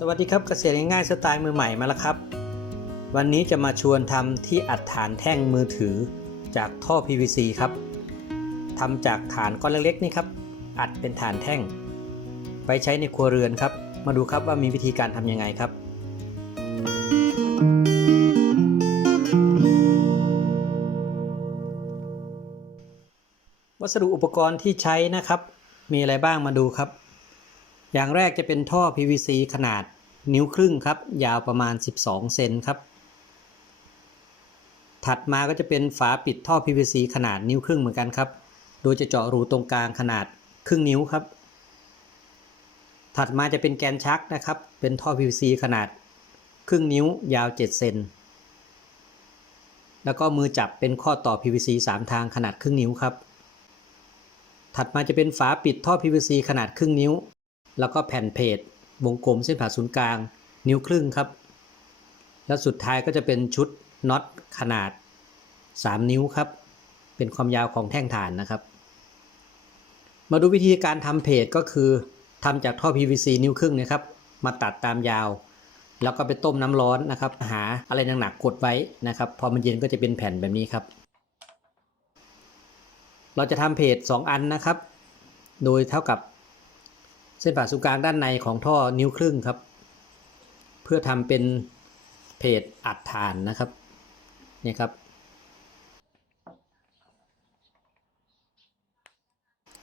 สวัสดีครับเกษตรง่ายๆสไตล์มือใหม่มาแล้วครับ วันนี้จะมาชวนทำที่อัดฐานแท่งมือถือจากท่อ PVC ครับทำจากฐานก้อนเล็กๆนี่ครับ อัดเป็นฐานแท่ง ไปใช้ในครัวเรือนครับ มาดูครับว่ามีวิธีการทำยังไงครับ วัสดุอุปกรณ์ที่ใช้นะครับ มีอะไรบ้างมาดูครับ อย่างแรกจะเป็นท่อ PVC ขนาดนิ้วครึ่งครับ ยาวประมาณ 12 เซนครับ ถัดมาก็จะเป็นฝาปิดท่อ PVC ขนาดนิ้วครึ่งเหมือนกันครับ โดยจะเจาะรูตรงกลางขนาดครึ่งนิ้วครับ ถัดมาจะเป็นแกนชักนะครับ เป็นท่อ PVC ขนาดครึ่งนิ้วยาว 7 เซน แล้วก็มือจับเป็นข้อต่อ PVC 3 ทางขนาดครึ่งนิ้วครับ ถัดมาจะเป็นฝาปิดท่อ PVC ขนาดครึ่งนิ้ว แล้วก็แผ่นเพจวงกลมเส้นผ่าศูนย์กลาง นิ้วครึ่งครับ แล้วสุดท้ายก็จะเป็นชุดน็อตขนาด 3 นิ้วครับ เป็นความยาวของแท่งฐานนะครับ มาดูวิธีการทำเพจก็คือทำจากท่อ PVC นิ้วครึ่งนะครับ มาตัดตามยาว แล้วก็ไปต้มน้ำร้อนนะครับ หาอะไรหนักๆกดไว้นะครับ พอมันเย็นก็จะเป็นแผ่นแบบนี้ครับ เราจะทำเพจ 2 อันนะครับ โดยเท่ากับ เส้นผ่าศูนย์กลางด้านในของท่อนิ้วครึ่งครับ เพื่อทำเป็นเพจอัดฐานนะครับเนี่ยครับ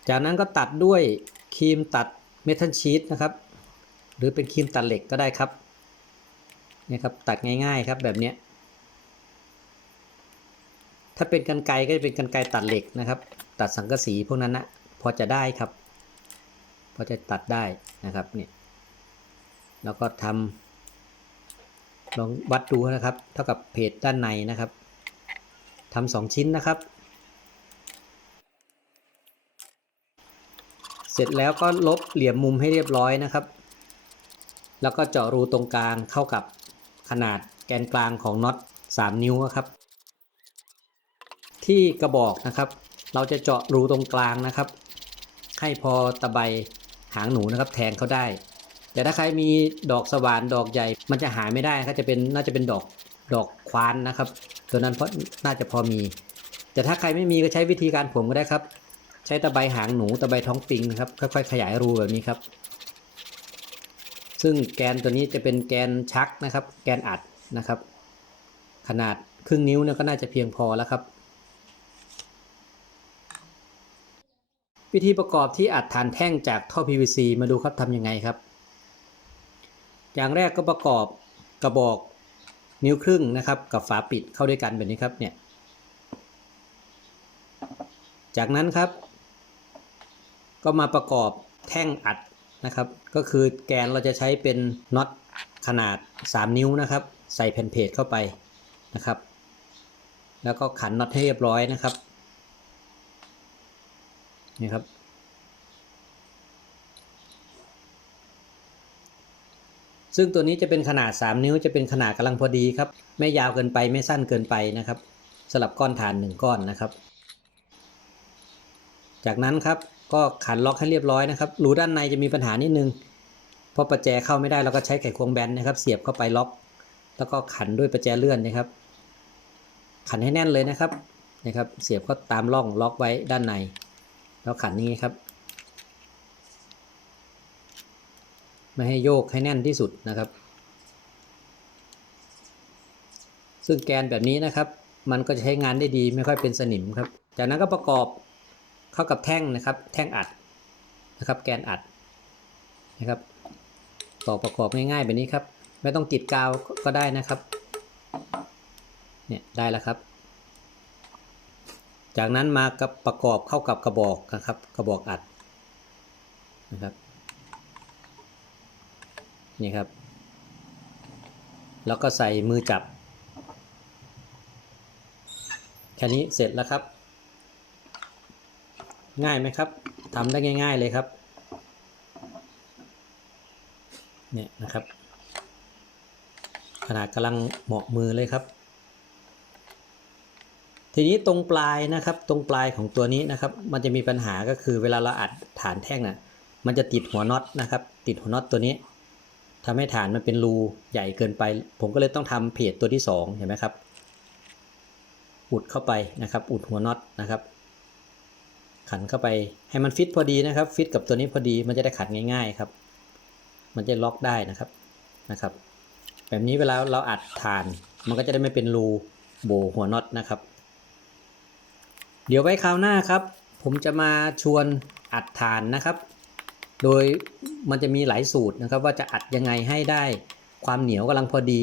จากนั้นก็ตัดด้วยครีมตัดเมทัลชีตนะครับ หรือเป็นครีมตัดเหล็กก็ได้ครับเนี่ยครับตัดง่ายๆครับแบบเนี้ยถ้าเป็นกันไกรก็จะเป็นกันไกรตัดเหล็กนะครับ ตัดสังกะสีพวกนั้นนะพอจะได้ครับ พอจะตัดได้นะครับเนี่ยแล้วก็ทำลองวัดดูนะครับ เท่ากับเพจด้านในนะครับทำสองชิ้นนะครับ เสร็จแล้วก็ลบเหลี่ยมมุมให้เรียบร้อยนะครับ แล้วก็เจาะรูตรงกลางเข้ากับขนาดแกนกลางของน็อต3 นิ้วครับ ที่กระบอกนะครับ เราจะเจาะรูตรงกลางนะครับ ให้พอตะไบ หางหนูนะครับแทงเขาได้ แต่ถ้าใครมีดอกสว่านดอกใหญ่ มันจะหาไม่ได้ครับจะเป็นน่าจะเป็นดอกดอกควานนะครับ ตัวนั้นเพราะน่าจะพอมี แต่ถ้าใครไม่มีก็ใช้วิธีการผมก็ได้ครับ ใช้ตะไบหางหนูตะไบท้องปิงนะครับค่อยๆขยายรูแบบนี้ครับ ซึ่งแกนตัวนี้จะเป็นแกนชักนะครับ แกนอัดนะครับ ขนาดครึ่งนิ้วเนี่ยก็น่าจะเพียงพอแล้วครับ วิธีประกอบที่อัดฐานแท่งจากท่อ PVC มาดูครับทำยังไงครับ อย่างแรกก็ประกอบกระบอกนิ้วครึ่งนะครับ กับฝาปิดเข้าด้วยกันแบบนี้ครับเนี่ย จากนั้นครับ ก็มาประกอบแท่งอัดนะครับ ก็คือแกนเราจะใช้เป็นน็อตขนาด 3 นิ้วนะครับ ใส่แผ่นเพจเข้าไปนะครับ แล้วก็ขันน็อตให้เรียบร้อยนะครับ นี่ครับ ซึ่งตัวนี้จะเป็นขนาด 3 นิ้วจะเป็นขนาดกำลังพอดีครับ ไม่ยาวเกินไปไม่สั้นเกินไปนะครับสลับก้อนฐาน 1 ก้อนนะครับ จากนั้นครับก็ขันล็อกให้เรียบร้อยนะครับรูด้านในจะมีปัญหานิดนึงเพราะประแจเข้าไม่ได้เราก็ใช้ไขควงแบนนะครับ เสียบเข้าไปล็อก แล้วก็ขันด้วยประแจเลื่อนนะครับ ขันให้แน่นเลยนะครับนะครับ เสียบก็ตามร่องล็อกไว้ด้านใน แล้วขันนี้ครับ ไม่ให้โยกให้แน่นที่สุดนะครับ ซึ่งแกนแบบนี้นะครับ มันก็จะใช้งานได้ดีไม่ค่อยเป็นสนิมครับ จากนั้นก็ประกอบเข้ากับแท่งนะครับ แท่งอัดนะครับ แกนอัดนะครับ ต่อประกอบง่ายๆแบบนี้ครับ ไม่ต้องติดกาวก็ได้นะครับ เนี่ยได้แล้วครับ จากนั้นมากับประกอบเข้ากับกระบอกนะครับกระบอกอัดนะครับนี่ครับ แล้วก็ใส่มือจับแค่นี้เสร็จแล้วครับ ง่ายไหมครับทำได้ง่าย ๆเลยครับเนี่ยนะครับ ขนาดกำลังเหมาะมือเลยครับ ทีนี้ตรงปลายนะครับตรงปลายของตัวนี้นะครับ มันจะมีปัญหาก็คือเวลาเราอัดฐานแท่งน่ะมันจะติดหัวน็อตนะครับ ติดหัวน็อตตัวนี้ทำให้ฐานมันเป็นรูใหญ่เกินไป ผมก็เลยต้องทำเพจตัวที่สองเห็นไหมครับ อุดเข้าไปนะครับ อุดหัวน็อตนะครับ ขันเข้าไปให้มันฟิตพอดีนะครับฟิตกับตัวนี้พอดีมันจะได้ขันง่ายๆครับ มันจะล็อกได้นะครับนะครับ แบบนี้เวลาเราอัดฐาน มันก็จะได้ไม่เป็นรูโบหัวน็อตนะครับ เดี๋ยวไว้คราวหน้าครับ ผมจะมาชวนอัดฐานนะครับ โดยมันจะมีหลายสูตรนะครับ ว่าจะอัดยังไงให้ได้ความเหนียวกำลังพอดี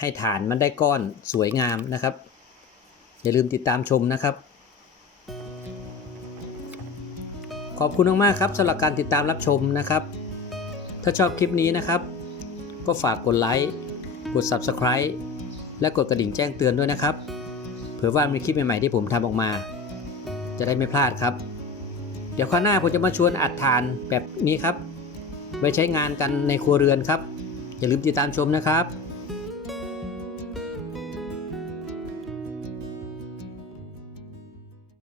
ให้ฐานมันได้ก้อนสวยงามนะครับ อย่าลืมติดตามชมนะครับ ขอบคุณมากๆครับสำหรับการติดตามรับชมนะครับ ถ้าชอบคลิปนี้นะครับ ก็ฝากกดไลค์กด Subscribe และกดกระดิ่งแจ้งเตือนด้วยนะครับ เผื่อว่ามีคลิปใหม่ๆที่ผมทำออกมา จะได้ไม่พลาดครับ เดี๋ยวคราวหน้าผมจะมาชวนอัดทานแบบนี้ครับ ไว้ใช้งานกันในครัวเรือนครับ อย่าลืมติดตามชมนะครับ